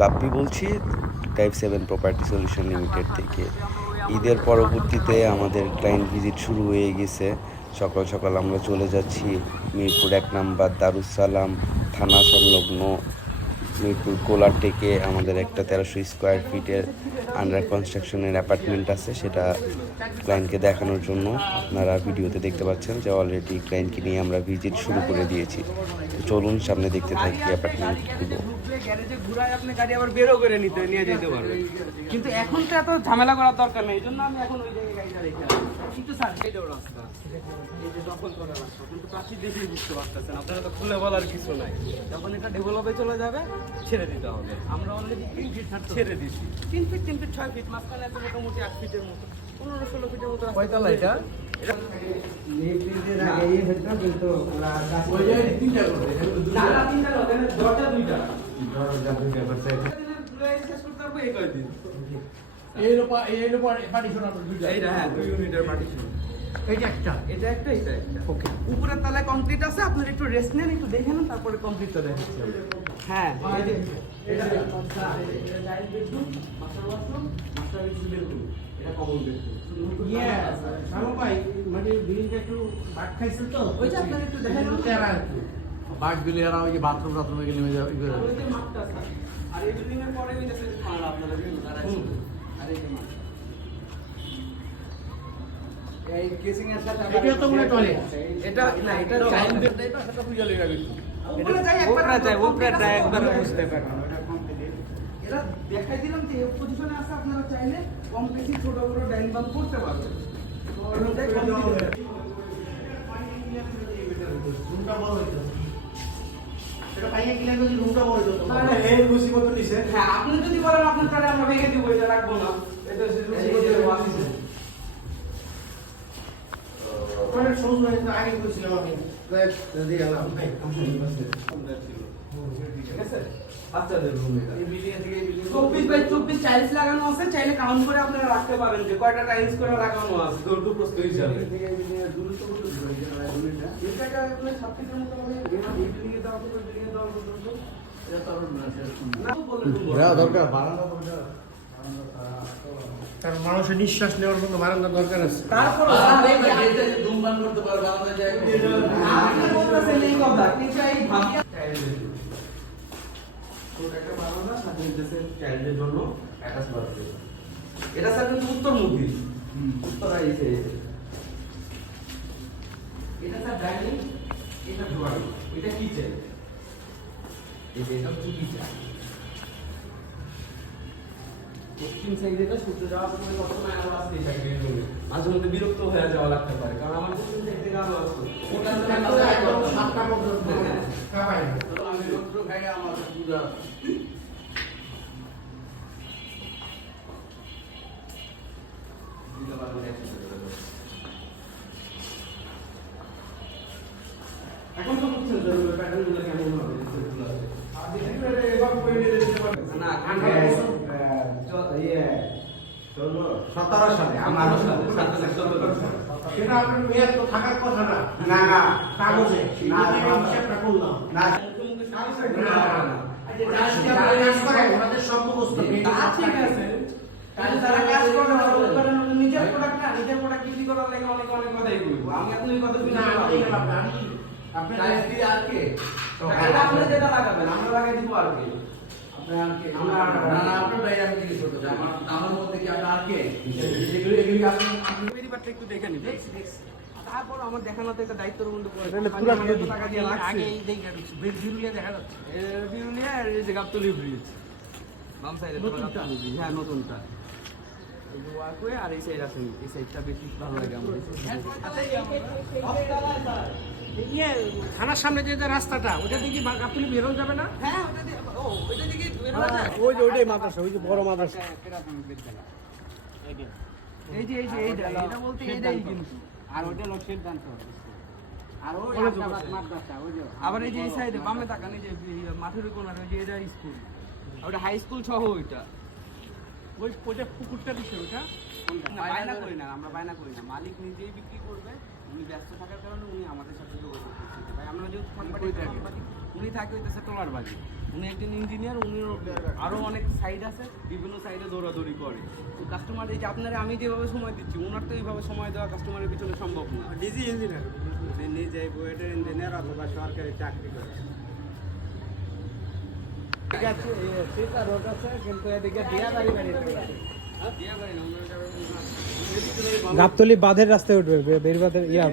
বাপ্পি বলছি type seven property solution limited থেকে। ঈদের পরবর্তীতে আমাদের ক্লায়েন্ট ভিজিট শুরু হয়ে গেছে। সকাল সকাল আমরা চলে যাচ্ছি। মিরপুর এক নাম্বার দারুসালাম থানা সংলগ্ন। মিরপুর কোলার থেকে আমাদের একটা তেরোশো স্কোয়ার ফিটের আন্ডার কনস্ট্রাকশনের অ্যাপার্টমেন্ট আছে, সেটা ক্লায়েন্টকে দেখানোর জন্য আপনারা ভিডিওতে দেখতে পাচ্ছেন যে অলরেডি ক্লায়েন্টকে নিয়ে আমরা ভিজিট শুরু করে দিয়েছি। তো চলুন সামনে দেখতে থাকি অ্যাপার্টমেন্টগুলো কিন্তু এখন তো ঝামেলা করার দরকার নেই জন্য আমি এখন ওই। কিন্তু স্যার এইটাও রাস্তা, এই যে দখল করা রাস্তা, কিন্তু চাষি দেখেই বুঝতে পারতেছেন, আপনারা তো খুলে বলার কিছু নাই। যখন এটা ডেভেলপে চলে যাবে ছেড়ে দিতে হবে। আমরা অলরেডি তিন ফিট ছেড়ে দিচ্ছি তিন ফিট তিন ফিট ছয় ফিট মাঝখানে আছে মোটামুটি আট ফিটের মতো। পনেরো ষোলো ফিটের মতো কয়তলা এটা? দরজা দুইটা। তিনটা না, ওখানে এইটা হ্যাঁ দুই ইউনিটের পার্টিশন এটা একটা এটা একটা। ওকে উপরের তলায় কমপ্লিট আছে আপনার একটু রেস্ট নেন একটু দেখে নেন তারপরে দেখাচ্ছি। হ্যাঁ এটা master bedroom, এটা common bedroom। ওই যে আপনার একটু দেখে নেন। বাঘ বিলি এরা ওই যে বাথরুম টাথরুমে নেমে যাবে আর এই building এর পরে ওই যে খানাটা আপনারা view দাঁড়াচ্ছে। আর এই যে মাঠ। এটা না এটা child bed উপরে যাই একবার উপরে যাই একবার বুঝতে পারবেন এরা দেখাই দিলাম যে এই পজিশনে আছে আপনারা চাইলে কম বেশি ছোট বড় ডাইনিং বাম করতে পারবেন। হ্যাঁ আপনি যদি বলেন আপনার তাহলে আমরা ভেঙে দিব এটা রাখব না। এটা আছে। বাচ্চাদের রুম এটা। চব্বিশ বাই চব্বিশ টাইলস লাগানো আছে চাইলে কাউন্ট করে আপনারা রাখতে পারেন যে কয়টা টাইলস করে লাগানো আছে। দৌড় প্রস্ত হিসাবে ছাব্বিশের মতো কারণ মানুষের নিঃশ্বাস নেওয়ার মতো বারান্দা দরকার আছে। জন্য এটা স্যার কিন্তু উত্তরমুখী উত্তর আইছে। এটা স্যার ডাইনিং এটা ড্রয়িং এটা কিচেন। এই যে এটা হচ্ছে কিচেন পশ্চিম সাইডে এটা সূর্য যাওয়ার পরে সবসময় আলো আসতে থাকে মাঝে মধ্যে বিরক্ত হয়ে যাওয়া লাগতে পারে কারণ আমার পশ্চিম সাইড থেকে আলো আসতো ওটা সাতটা পর্যন্ত কাঁপায় না। আমি রৌদ্র খাই আমার পূজা। এখন তো বুঝছেন প্যাটার্নগুলো কেমন হবে সতেরো সালে আমার সেটা আপনার মেয়াদ তো থাকার কথা না। কাগজে। হিসাবটা করলাম নিজের প্রোডাক্ট না নিজের প্রোডাক্ট বিক্রি করার লাগে অনেক অনেক কথাই বলব। আমি আপনি কথা শুনে আমি টাইলস দিয়ে আর কে আপনি যেটা লাগাবেন আমরা লাগাই দিব আর কি তারপর আমার দেখানো তো একটা দায়িত্বের মধ্যে আগে বিরুলিয়া দেখা যাচ্ছে। এ, বিরুলিয়া গাবতলী ব্রিজ বাম সাইডে হ্যাঁ নতুনটা আর এই সাইড আছে এই সাইডটা বেশি ভালো লাগে আমার ইয়ে, থানার সামনে যে রাস্তাটা ওটা দিকে আপনি বেরোনো যাবে না? হ্যাঁ ওটা দিয়ে ও ওইটা দিকে বের যায় ওই যে ওইটাই মাদ্রাসা ওই যে বড় মাদ্রাসা। এই যে এই যে এইটা এটা বলতে এইটাই কিন্তু আর ওইটা হলো সিদ্ধান্ত। আর ওই কলেজ আহমেদাবাদ বসে। মাদ্রাসা ওই যে আবার এই যে এই সাইডে বামে তাকান এই যে মাঠের কোনার ওই যে এটা স্কুল। ওটা হাই স্কুল সহ ওইটা। ওই ওইটা পুকুরটা দিছে ওইটা? বায়না করি না আমরা বায়না করি না। মালিক নিজেই বিক্রি করবে। উনি ব্যস্ত থাকার কারণে উনি আমাদের সাথে যোগাযোগ করছেন ভাই আমরা যেহেতু পার্টি উনি থাকে। হইতেছে টোলার বাড়ি উনি একজন ইঞ্জিনিয়ার উনি আরও অনেক সাইড আছে বিভিন্ন সাইডে দৌড়াদৌড়ি করে। তো কাস্টমার এই যে আপনারা আমি যেভাবে সময় দিচ্ছি ওনার তো এইভাবে সময় দেওয়া কাস্টমারের পিছনে সম্ভব না। ডিজি ইঞ্জিনিয়ার নিজে বুয়েটের ইঞ্জিনিয়ার অথবা সরকারি চাকরি করে। ঠিক আছে রোড আছে কিন্তু এদিকে দিয়া বাড়ি বাড়ি গাবতলি বাঁধের রাস্তায় উঠবে বেরবাদের ইয়া।